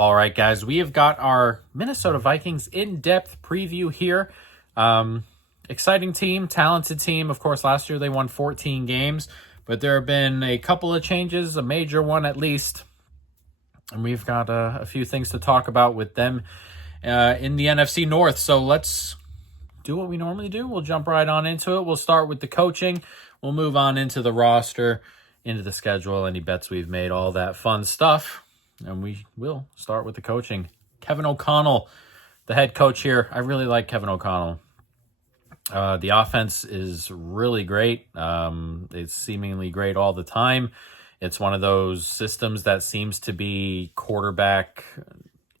All right, guys, we have got our Minnesota Vikings in-depth preview here. Exciting team, talented team. Of course, last year they won 14 games, but there have been a couple of changes, a major one at least. And we've got a few things to talk about with them in the NFC North. So let's do what we normally do. We'll jump right on into it. We'll start with the coaching. We'll move on into the roster, into the schedule, any bets we've made, all that fun stuff. And we will start with the coaching. Kevin O'Connell, the head coach here. I really like Kevin O'Connell. The offense is really great. It's seemingly great all the time. It's one of those systems that seems to be quarterback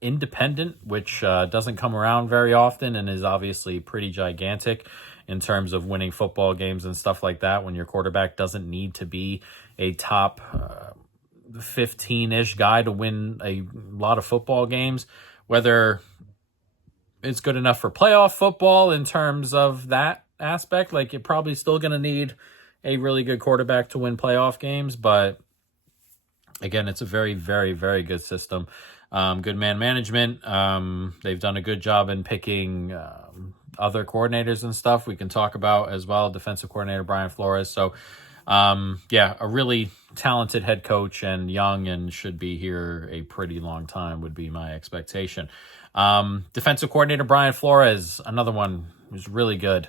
independent, which doesn't come around very often and is obviously pretty gigantic in terms of winning football games and stuff like that when your quarterback doesn't need to be a top 15-ish guy to win a lot of football games. Whether it's good enough for playoff football in terms of that aspect, like you're probably still going to need a really good quarterback to win playoff games, but again, it's a very, very, very good system. Good man management. They've done a good job in picking other coordinators and stuff we can talk about as well. Defensive coordinator Brian Flores. So, a really talented head coach and young and should be here a pretty long time would be my expectation. Defensive coordinator Brian Flores, another one who's really good.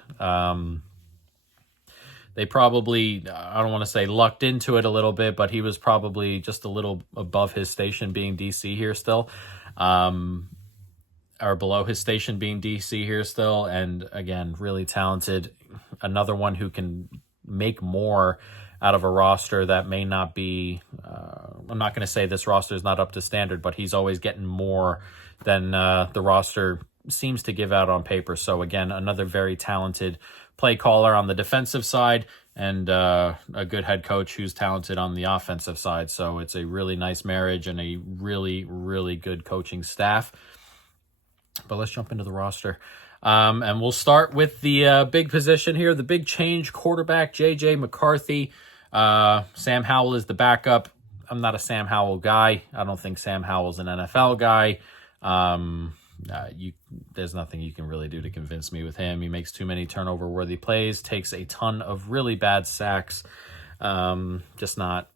They probably, I don't want to say lucked into it a little bit, but he was probably just a little above his station being DC here still. Or below his station being DC here still. And again, really talented. Another one who can make more out of a roster that may not be, I'm not going to say this roster is not up to standard, but he's always getting more than the roster seems to give out on paper. So again, another very talented play caller on the defensive side and a good head coach who's talented on the offensive side. So it's a really nice marriage and a really, really good coaching staff. But let's jump into the roster. And we'll start with the big position here, the big change, quarterback J.J. McCarthy. Sam Howell is the backup. I'm not a Sam Howell guy. I don't think Sam Howell's an NFL guy. There's nothing you can really do to convince me with him. He makes too many turnover-worthy plays, takes a ton of really bad sacks. Just not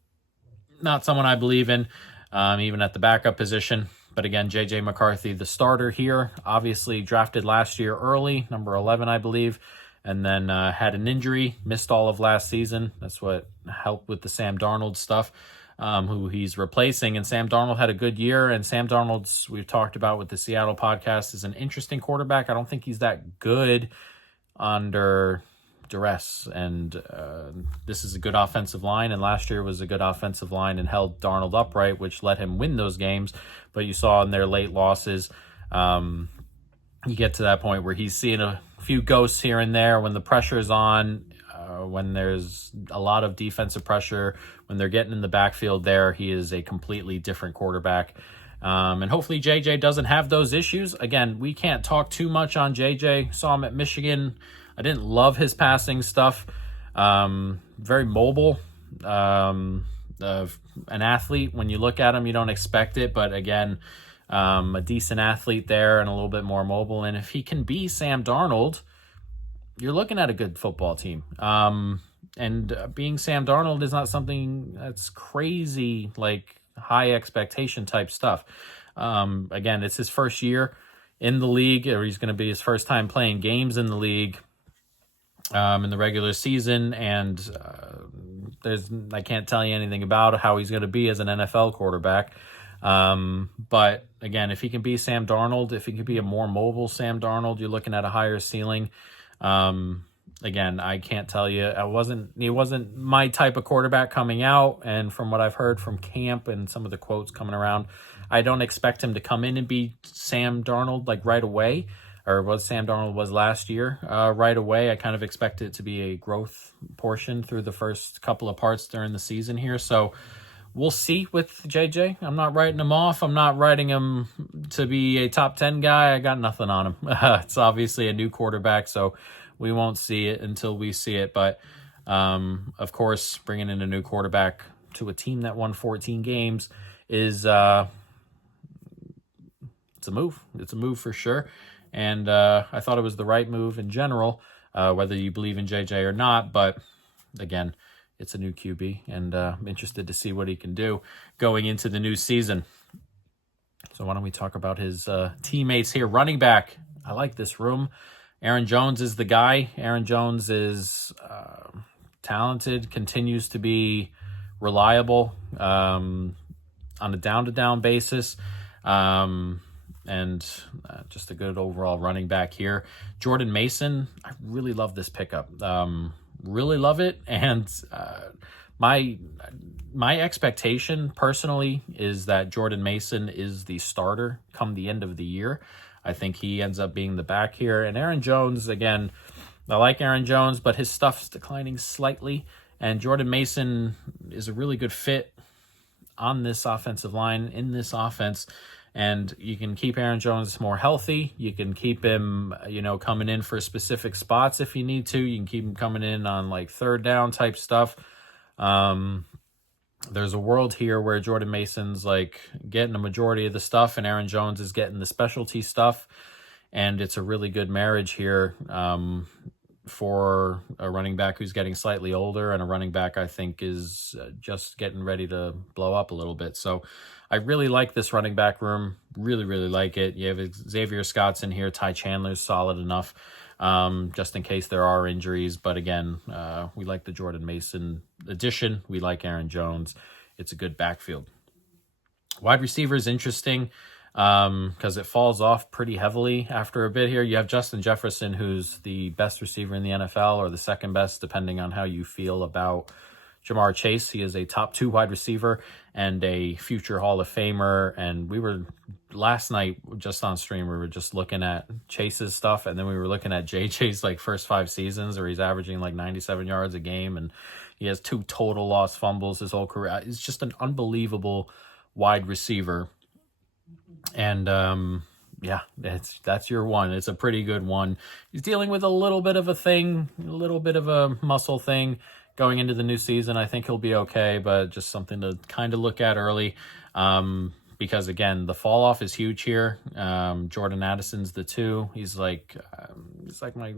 someone I believe in, even at the backup position. But again, J.J. McCarthy, the starter here, obviously drafted last year early, number 11, I believe, and then had an injury, missed all of last season. That's what helped with the Sam Darnold stuff, who he's replacing. And Sam Darnold had a good year, and Sam Darnold's, we've talked about with the Seattle podcast, is an interesting quarterback. I don't think he's that good under duress, and this is a good offensive line, and last year was a good offensive line and held Darnold upright, which let him win those games. But you saw in their late losses, you get to that point where he's seeing a few ghosts here and there when the pressure is on, when there's a lot of defensive pressure, when they're getting in the backfield there, he is a completely different quarterback. And hopefully JJ doesn't have those issues. Again, we can't talk too much on JJ. Saw him at Michigan. I didn't love his passing stuff. Very mobile. An athlete, when you look at him, you don't expect it. But again, a decent athlete there and a little bit more mobile. And if he can be Sam Darnold, you're looking at a good football team. And being Sam Darnold is not something that's crazy, like high expectation type stuff. Again, it's his first year in the league, or he's going to be his first time playing games in the league in the regular season. And I can't tell you anything about how he's going to be as an NFL quarterback. But again, if he can be Sam Darnold, if he can be a more mobile Sam Darnold, you're looking at a higher ceiling. Again, I can't tell you. He wasn't my type of quarterback coming out, and from what I've heard from camp and some of the quotes coming around, I don't expect him to come in and be Sam Darnold like right away, or what Sam Darnold was last year right away. I kind of expect it to be a growth portion through the first couple of parts during the season here. So we'll see with JJ. I'm not writing him off. I'm not writing him to be a top 10 guy. I got nothing on him. It's obviously a new quarterback, so we won't see it until we see it. But, of course, bringing in a new quarterback to a team that won 14 games is it's a move. It's a move for sure. And I thought it was the right move in general, whether you believe in JJ or not. But again, it's a new QB, and I'm interested to see what he can do going into the new season. So why don't we talk about his teammates here? Running back, I like this room. Aaron Jones is the guy. Aaron Jones is talented, continues to be reliable on a down-to-down basis. And just a good overall running back here. Jordan Mason, I really love this pickup. Really love it. And my expectation personally is that Jordan Mason is the starter come the end of the year. I think he ends up being the back here. And Aaron Jones, again, I like Aaron Jones, but his stuff's declining slightly. And Jordan Mason is a really good fit on this offensive line, in this offense. And you can keep Aaron Jones more healthy. You can keep him, coming in for specific spots if you need to. You can keep him coming in on like third down type stuff. There's a world here where Jordan Mason's like getting a majority of the stuff and Aaron Jones is getting the specialty stuff. And it's a really good marriage here for a running back who's getting slightly older and a running back I think is just getting ready to blow up a little bit. So I really like this running back room. Really, really like it. You have Xavier Scott's in here. Ty Chandler's solid enough just in case there are injuries. But again, we like the Jordan Mason addition. We like Aaron Jones. It's a good backfield. Wide receiver is interesting because it falls off pretty heavily after a bit here. You have Justin Jefferson, who's the best receiver in the NFL or the second best, depending on how you feel about Jamar Chase. He is a top 2 wide receiver and a future Hall of Famer. And we were last night just on stream, we were just looking at Chase's stuff. And then we were looking at JJ's like first 5 seasons where he's averaging like 97 yards a game. And he has 2 total lost fumbles his whole career. It's just an unbelievable wide receiver. And that's your one. It's a pretty good one. He's dealing with a little bit of a muscle thing. Going into the new season, I think he'll be okay, but just something to kind of look at early because, again, the fall off is huge here. Jordan Addison's the 2. He's like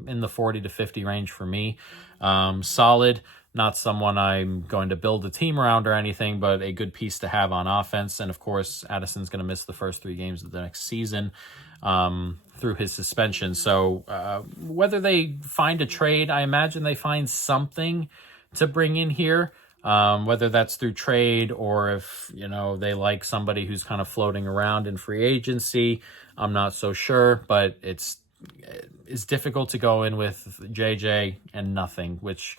in the 40 to 50 range for me. Solid, not someone I'm going to build a team around or anything, but a good piece to have on offense. And, of course, Addison's going to miss the first 3 games of the next season through his suspension. So whether they find a trade, I imagine they find something to bring in here, whether that's through trade or if, they like somebody who's kind of floating around in free agency. I'm not so sure, but it's difficult to go in with JJ and nothing, which,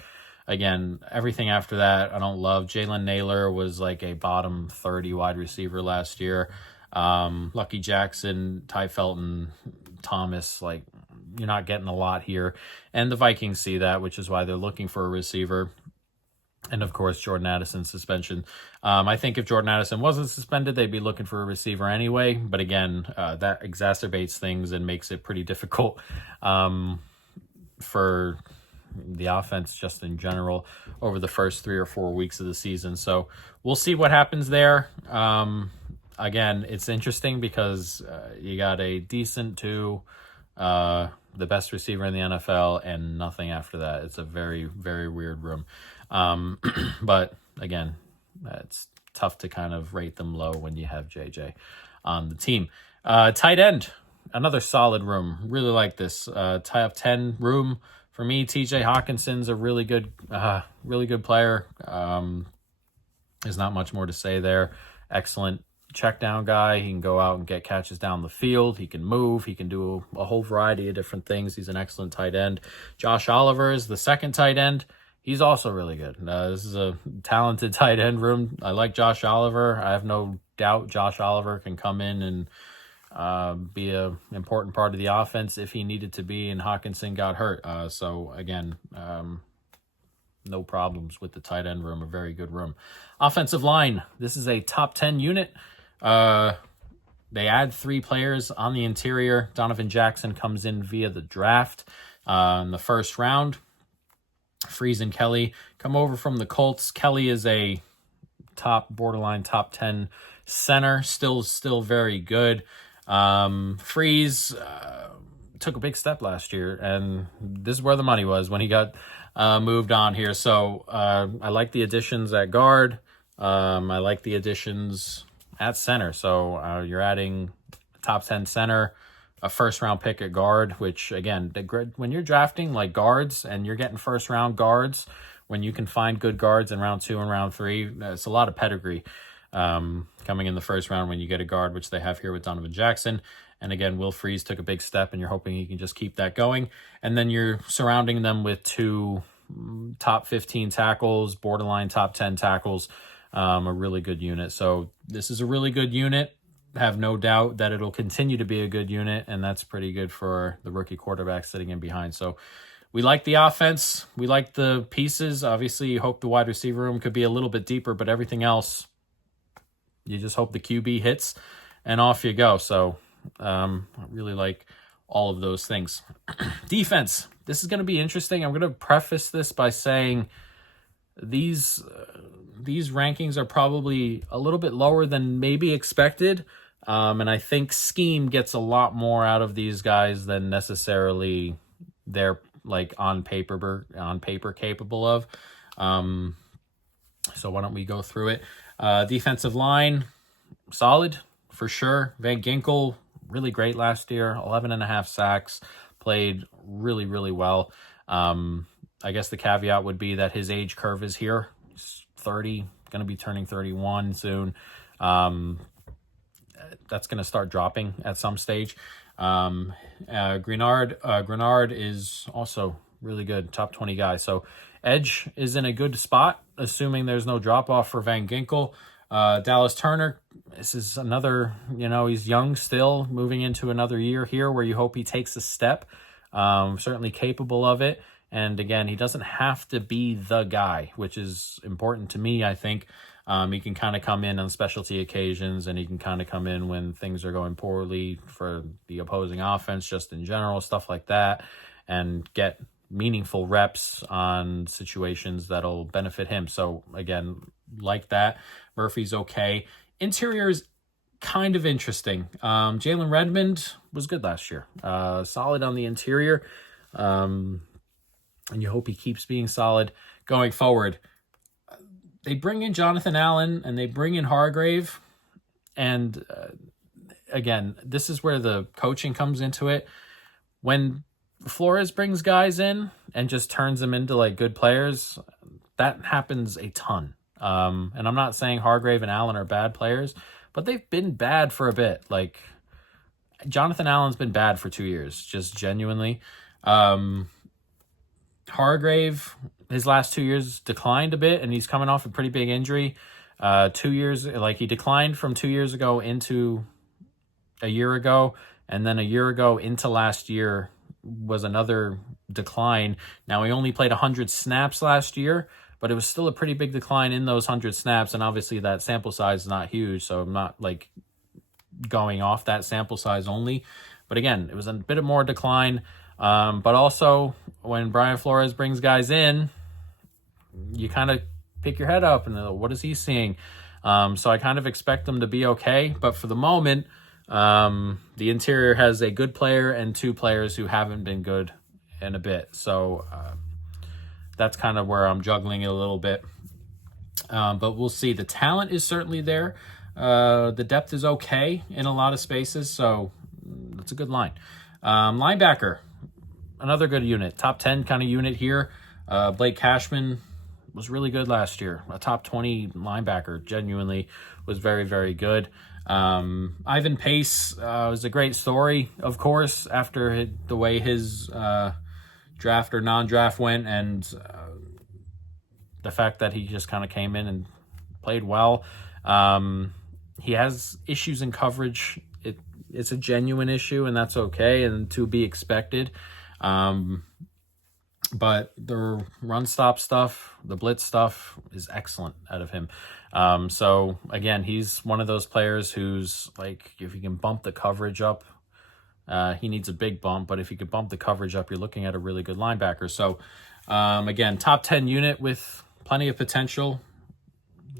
again, everything after that I don't love. Jalen Naylor was like a bottom 30 wide receiver last year. Lucky Jackson, Ty Felton, Thomas, like, you're not getting a lot here. And the Vikings see that, which is why they're looking for a receiver. And, of course, Jordan Addison's suspension. I think if Jordan Addison wasn't suspended, they'd be looking for a receiver anyway. But, again, that exacerbates things and makes it pretty difficult for the offense just in general over the first 3 or 4 weeks of the season. So we'll see what happens there. Again, it's interesting because you got a decent to the best receiver in the NFL and nothing after that. It's a very, very weird room. But again, it's tough to kind of rate them low when you have JJ on the team. Tight end, another solid room. Really like this top 10 room for me. TJ Hawkinson's a really good player. There's not much more to say there. Excellent check down guy. He can go out and get catches down the field. He can move. He can do a whole variety of different things. He's an excellent tight end. Josh Oliver is the second tight end. He's also really good. This is a talented tight end room. I like Josh Oliver. I have no doubt Josh Oliver can come in and be an important part of the offense if he needed to be, and Hawkinson got hurt. So, again, no problems with the tight end room. A very good room. Offensive line. This is a top 10 unit. They add 3 players on the interior. Donovan Jackson comes in via the draft in the first round. Freeze and Kelly come over from the Colts. Kelly is a borderline top 10 center. Still very good. Freeze took a big step last year, and this is where the money was when he got moved on here. So I like the additions at guard. I like the additions at center. So you're adding top 10 center, a first-round pick at guard, which, again, when you're drafting like guards and you're getting first-round guards, when you can find good guards in round 2 and round 3, it's a lot of pedigree coming in the first round when you get a guard, which they have here with Donovan Jackson. And again, Will Freeze took a big step, and you're hoping he can just keep that going. And then you're surrounding them with 2 top 15 tackles, borderline top 10 tackles, a really good unit. So this is a really good unit. Have no doubt that it'll continue to be a good unit, and that's pretty good for the rookie quarterback sitting in behind. So we like the offense. We like the pieces. Obviously, you hope the wide receiver room could be a little bit deeper, but everything else, you just hope the QB hits, and off you go. So I really like all of those things. Defense. This is going to be interesting. I'm going to preface this by saying these rankings are probably a little bit lower than maybe expected. And I think scheme gets a lot more out of these guys than necessarily they're like on paper capable of. So why don't we go through it? Defensive line, solid for sure. Van Ginkel, really great last year, 11.5 sacks, played really, really well. I guess the caveat would be that his age curve is here. He's 30, going to be turning 31 soon. That's going to start dropping at some stage. Grenard is also really good, top 20 guy. So edge is in a good spot, assuming there's no drop-off for Van Ginkel. Dallas Turner, this is another, he's young still, moving into another year here where you hope he takes a step. Certainly capable of it. And again, he doesn't have to be the guy, which is important to me, I think. He can kind of come in on specialty occasions, and he can kind of come in when things are going poorly for the opposing offense, just in general, stuff like that, and get meaningful reps on situations that'll benefit him. So again, like that. Murphy's okay. Interior is kind of interesting. Jalen Redmond was good last year. Solid on the interior. And you hope he keeps being solid going forward. They bring in Jonathan Allen and they bring in Hargrave. And again, this is where the coaching comes into it. When Flores brings guys in and just turns them into like good players, that happens a ton. And I'm not saying Hargrave and Allen are bad players, but they've been bad for a bit. Like Jonathan Allen's been bad for 2 years, just genuinely. Hargrave, his last 2 years declined a bit, and he's coming off a pretty big injury. 2 years, like he declined from 2 years ago into a year ago, and then a year ago into last year was another decline. Now, he only played 100 snaps last year, but it was still a pretty big decline in those 100 snaps, and obviously that sample size is not huge, so I'm not like going off that sample size only. But again, it was a bit of more decline. But also, when Brian Flores brings guys in, you kind of pick your head up and what is he seeing? So I kind of expect them to be okay. But for the moment, the interior has a good player and 2 players who haven't been good in a bit. So that's kind of where I'm juggling it a little bit. But we'll see. The talent is certainly there. The depth is okay in a lot of spaces. So that's a good line. Linebacker. Another good unit, top 10 kind of unit here. Blake Cashman was really good last year. A top 20 linebacker, genuinely was very, very good. Ivan Pace was a great story, of course, after the way his draft or non-draft went, and the fact that he just kind of came in and played well. He has issues in coverage. It's a genuine issue, and that's okay and to be expected. But the run stop stuff, the blitz stuff is excellent out of him. So again, he's one of those players who's like, if you can bump the coverage up, he needs a big bump, but if you could bump the coverage up, you're looking at a really good linebacker. So, again, top 10 unit with plenty of potential,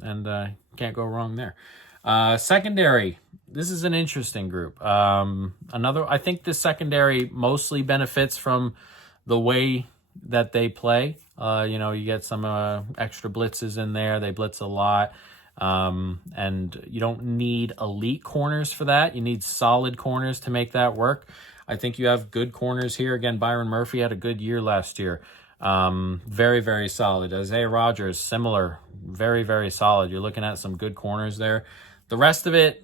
and can't go wrong there. Secondary. This is an interesting group. I think the secondary mostly benefits from the way that they play. You get some extra blitzes in there. They blitz a lot. And you don't need elite corners for that. You need solid corners to make that work. I think you have good corners here. Again, Byron Murphy had a good year last year. Very, very solid. Isaiah Rodgers, similar. Very, very solid. You're looking at some good corners there. The rest of it,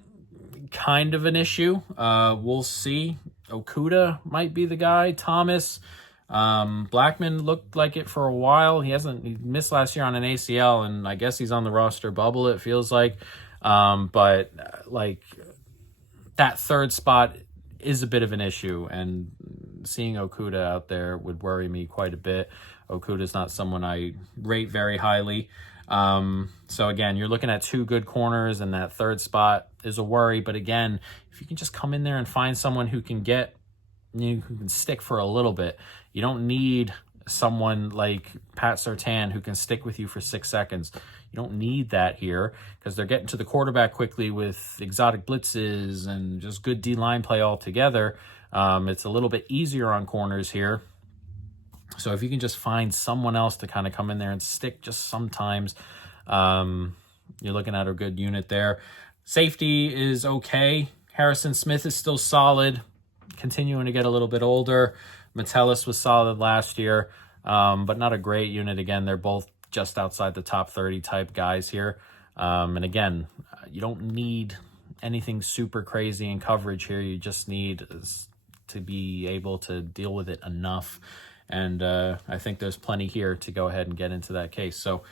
kind of an issue. We'll see. Okuda might be the guy. Thomas. Blackman looked like it for a while. He missed last year on an ACL, and I guess he's on the roster bubble, it feels like. But that third spot is a bit of an issue, and seeing Okuda out there would worry me quite a bit. Okuda is not someone I rate very highly. So again, you're looking at two good corners, and that third spot is a worry. But again, if you can just come in there and find someone who can stick for a little bit. You don't need someone like Pat Surtain who can stick with you for 6 seconds. You don't need that here because they're getting to the quarterback quickly with exotic blitzes and just good D-line play altogether. It's a little bit easier on corners here. So if you can just find someone else to kind of come in there and stick just sometimes, you're looking at a good unit there. Safety is okay. Harrison Smith is still solid, continuing to get a little bit older. Metellus was solid last year, but not a great unit. Again, they're both just outside the top 30 type guys here. And again, you don't need anything super crazy in coverage here. You just need to be able to deal with it enough. And I think there's plenty here to go ahead and get into that case. So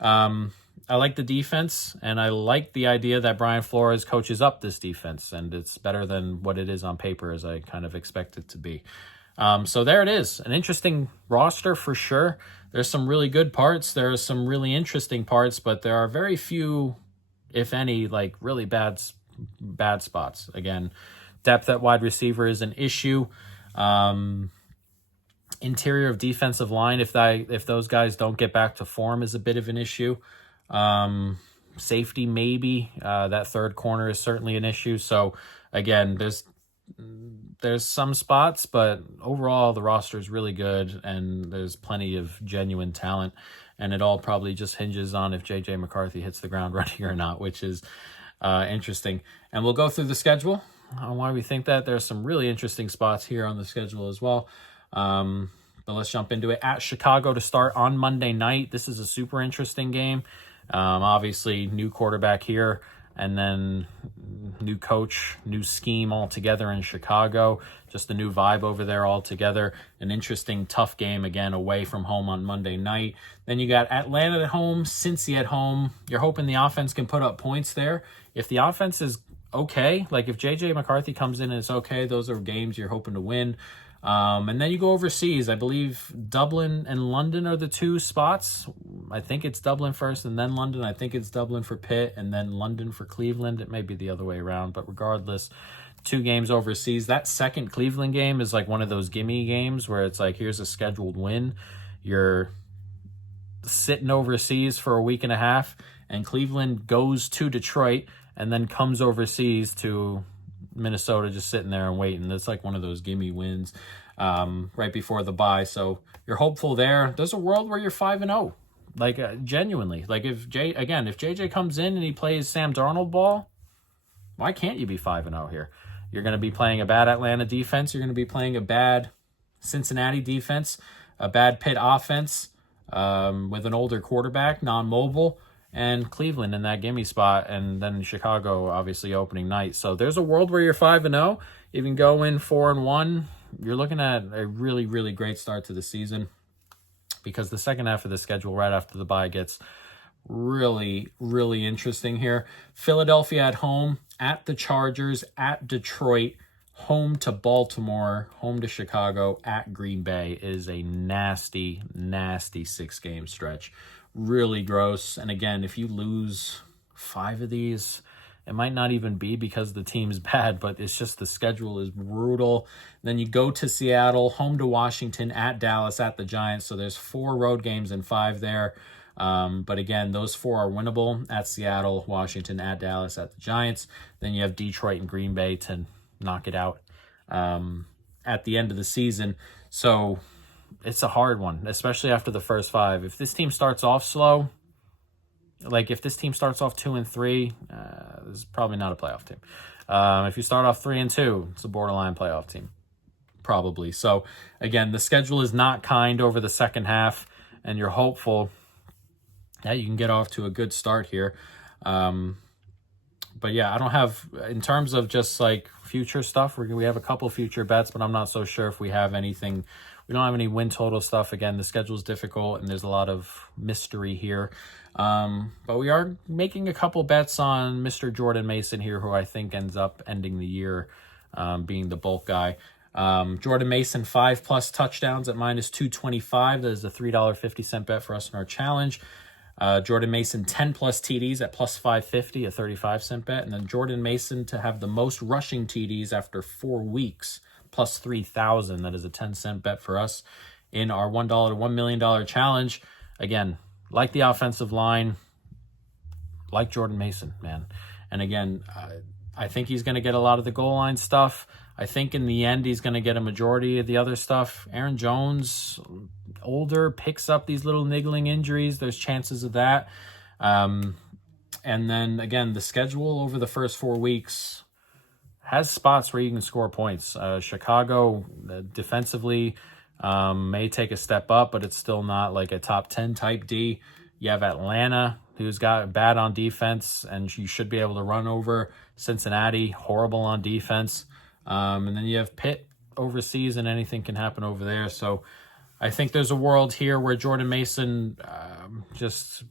I like the defense, and I like the idea that Brian Flores coaches up this defense, and it's better than what it is on paper as I kind of expect it to be. So there it is. An interesting roster for sure. There's some really good parts. There are some really interesting parts, but there are very few, if any, really bad spots. Again, depth at wide receiver is an issue. Interior of defensive line, if those guys don't get back to form, is a bit of an issue. Safety, maybe. That third corner is certainly an issue. So again, there's some spots, but overall the roster is really good, and there's plenty of genuine talent, and it all probably just hinges on if JJ McCarthy hits the ground running or not, which is interesting. And we'll go through the schedule on why we think that. There's some really interesting spots here on the schedule as well. But let's jump into it. At Chicago to start on Monday night. This is a super interesting game. Obviously, new quarterback here, and then new coach, new scheme altogether in Chicago. Just a new vibe over there altogether. An interesting, tough game, again, away from home on Monday night. Then you got Atlanta at home, Cincy at home. You're hoping the offense can put up points there. If the offense is okay, if J.J. McCarthy comes in and it's okay, those are games you're hoping to win. And then you go overseas. I believe Dublin and London are the two spots. I think it's Dublin first and then London. I think it's Dublin for Pitt and then London for Cleveland. It may be the other way around, but regardless, 2 games overseas. That second Cleveland game is one of those gimme games where it's here's a scheduled win. You're sitting overseas for a week and a half, and Cleveland goes to Detroit and then comes overseas to Minnesota, just sitting there and waiting. It's one of those gimme wins right before the bye. So you're hopeful there. There's a world where you're 5-0, genuinely. If JJ comes in and he plays Sam Darnold ball, why can't you be 5-0 here? You're going to be playing a bad Atlanta defense. You're going to be playing a bad Cincinnati defense, a bad Pitt offense with an older quarterback, non-mobile, and Cleveland in that gimme spot, and then Chicago obviously opening night. So there's a world where you're 5-0. You can go in 4-1. You're looking at a really, really great start to the season, because the second half of the schedule right after the bye gets really, really interesting here. Philadelphia at home, at the Chargers, at Detroit, home to Baltimore, home to Chicago, at Green Bay is a nasty, nasty 6-game stretch. Really gross. And again, if you lose 5 of these, it might not even be because the team's bad, but it's just the schedule is brutal. Then you go to Seattle, home to Washington, at Dallas, at the Giants. So there's 4 road games and 5 there. But again, those 4 are winnable: at Seattle, Washington, at Dallas, at the Giants. Then you have Detroit and Green Bay to knock it out at the end of the season. So it's a hard one, especially after the first 5. If this team starts off slow, like if this team starts off 2-3, this is probably not a playoff team. If you start off 3-2, it's a borderline playoff team, probably. So again, the schedule is not kind over the second half, and you're hopeful that you can get off to a good start here. But yeah, I don't have, in terms of just like future stuff, we have a couple future bets, but I'm not so sure if we have anything. We don't have any win total stuff. Again, the schedule is difficult and there's a lot of mystery here. But we are making a couple bets on Mr. Jordan Mason here, who I think ends up ending the year being the bulk guy. Jordan Mason, 5+ touchdowns at -225. That is a $3.50 bet for us in our challenge. Jordan Mason, 10+ TDs at +550, a 35-cent bet. And then Jordan Mason to have the most rushing TDs after 4 weeks, +3,000. That is a 10-cent bet for us in our $1 to $1 million challenge. Again, like the offensive line, like Jordan Mason, man. And again, I think he's going to get a lot of the goal line stuff. I think in the end, he's going to get a majority of the other stuff. Aaron Jones, older, picks up these little niggling injuries. There's chances of that. And then, again, the schedule over the first 4 weeks has spots where you can score points. Chicago, defensively, may take a step up, but it's still not like a top 10 type D. You have Atlanta, who's got bad on defense, and you should be able to run over Cincinnati, horrible on defense. And then you have Pitt overseas, and anything can happen over there. So I think there's a world here where Jordan Mason just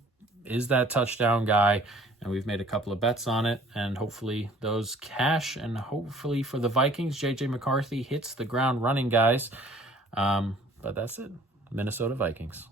is that touchdown guy, and we've made a couple of bets on it, and hopefully those cash, and hopefully for the Vikings, J.J. McCarthy hits the ground running, guys. But that's it. Minnesota Vikings.